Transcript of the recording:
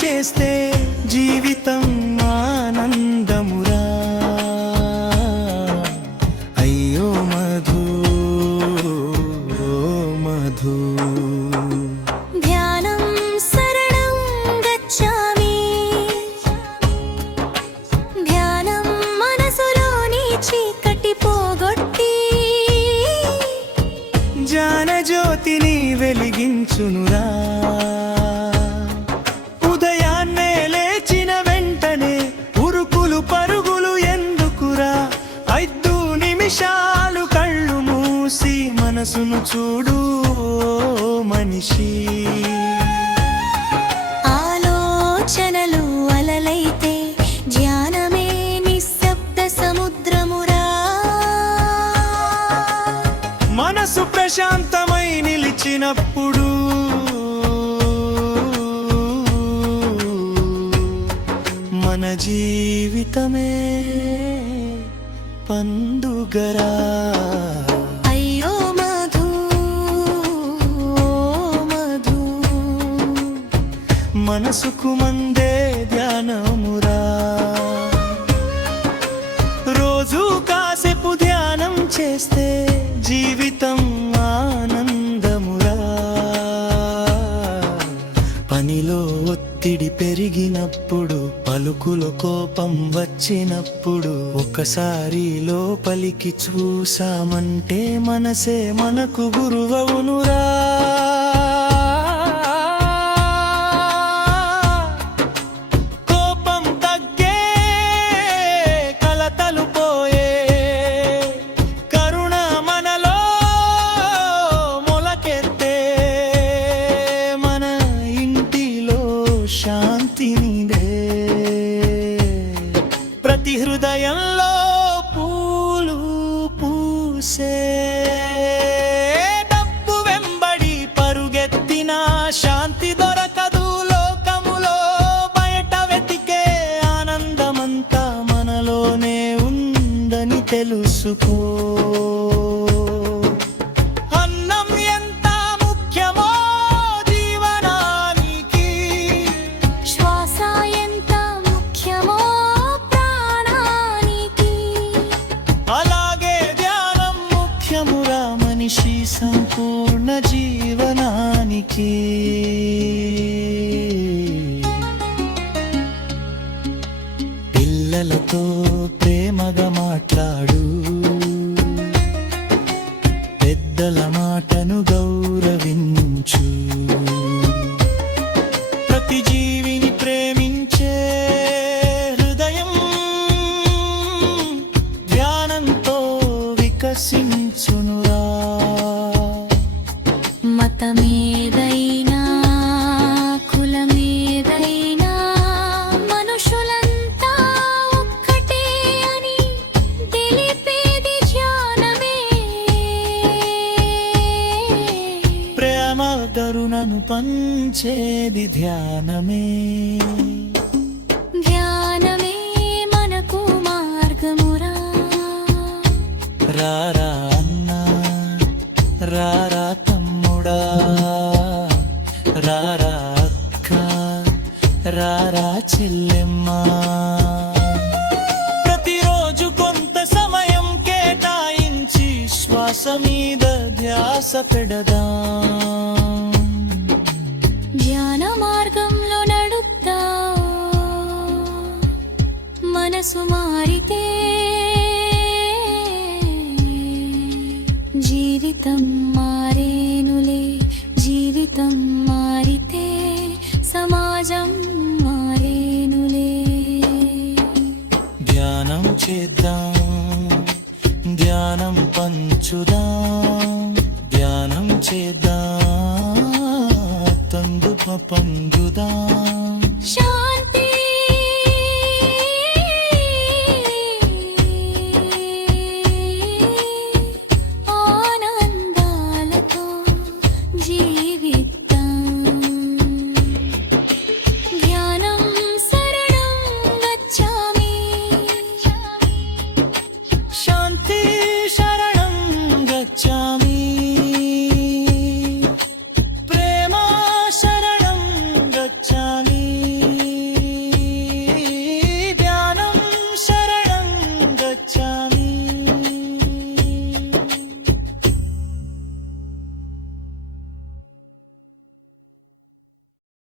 చేస్తే జీవితం ఆనందమురా. అయ్యో మధు ఓ మధు. ధ్యానం శరణం గచ్ఛామి. ధ్యానం మనసులోని చీకటి పోగొట్టి జ్ఞానజ్యోతిని వెలిగించునురా. ఉదయాన్నే లేచిన వెంటనే ఉరుకులు పరుగులు ఎందుకురా? 5 నిమిషాలు కళ్ళు మూసి మనసును చూడు మనిషి. ఆలోచనలు అలలైతే ధ్యానమే నిశ్శబ్ద సముద్రమురా. మనసు ప్రశాంతమై నిలిచినప్పుడు మన జీవితమే పండుగరా. అయ్యో మధు ఓ మధు. మనసుకు మందే ధ్యానమురా. రోజు కాసేపు ధ్యానం చేస్తే జీవితం ఆనందమురా. పనిలో ఒత్తిడి పెరిగినప్పుడు, పలుకులో కోపం వచ్చినప్పుడు ఒకసారి లోపలికి చూసామంటే మనసే మనకు గురువవునురా. కోపం తగ్గే, కలతలు పోయే, కరుణ మనలో మొలకెత్తే, మన ఇంటిలో శాంతినిదే. ప్రతి హృదయంలో పూలు పూసే. డబ్బు వెంబడి పరుగెత్తిన శాంతి దొరకదు లోకములో. బయట వెతికే ఆనందమంతా మనలోనే ఉందని తెలుసుకో. అన్నం ఎంత ముఖ్యమో జీవనానికి, శ్వాస ఎంత ముఖ్యమో ప్రాణానికి, అలాగే ధ్యానం ముఖ్యమురా మనిషి సంపూర్ణ జీవనానికి. పిల్లలతో ప్రేమగా మాట్లాడు, పెద్దల మాటను గౌరవించు. ప్రతి జీవిని ప్రేమించే హృదయం ధ్యానంతో వికసించునురా. మతమేదైనా కులమేదైనా మనుషులంతా ఒక్కటే అని తెలిపేది ధ్యానమే. ప్రేమ కరుణను పంచేది ధ్యానమే. ధ్యానమే మనకు మార్గమురా. రారా అన్నా, రారా తమ్ముడా, రారా అక్క, రారా చెల్లెమ్మా. ప్రతిరోజు కొంత సమయం కేటాయించి శ్వాస మీద ధ్యాస పెడదాం. ధ్యాన మార్గంలో నడుద్దా. మనసు మారితే జీవితం మారేనులే. జీవితం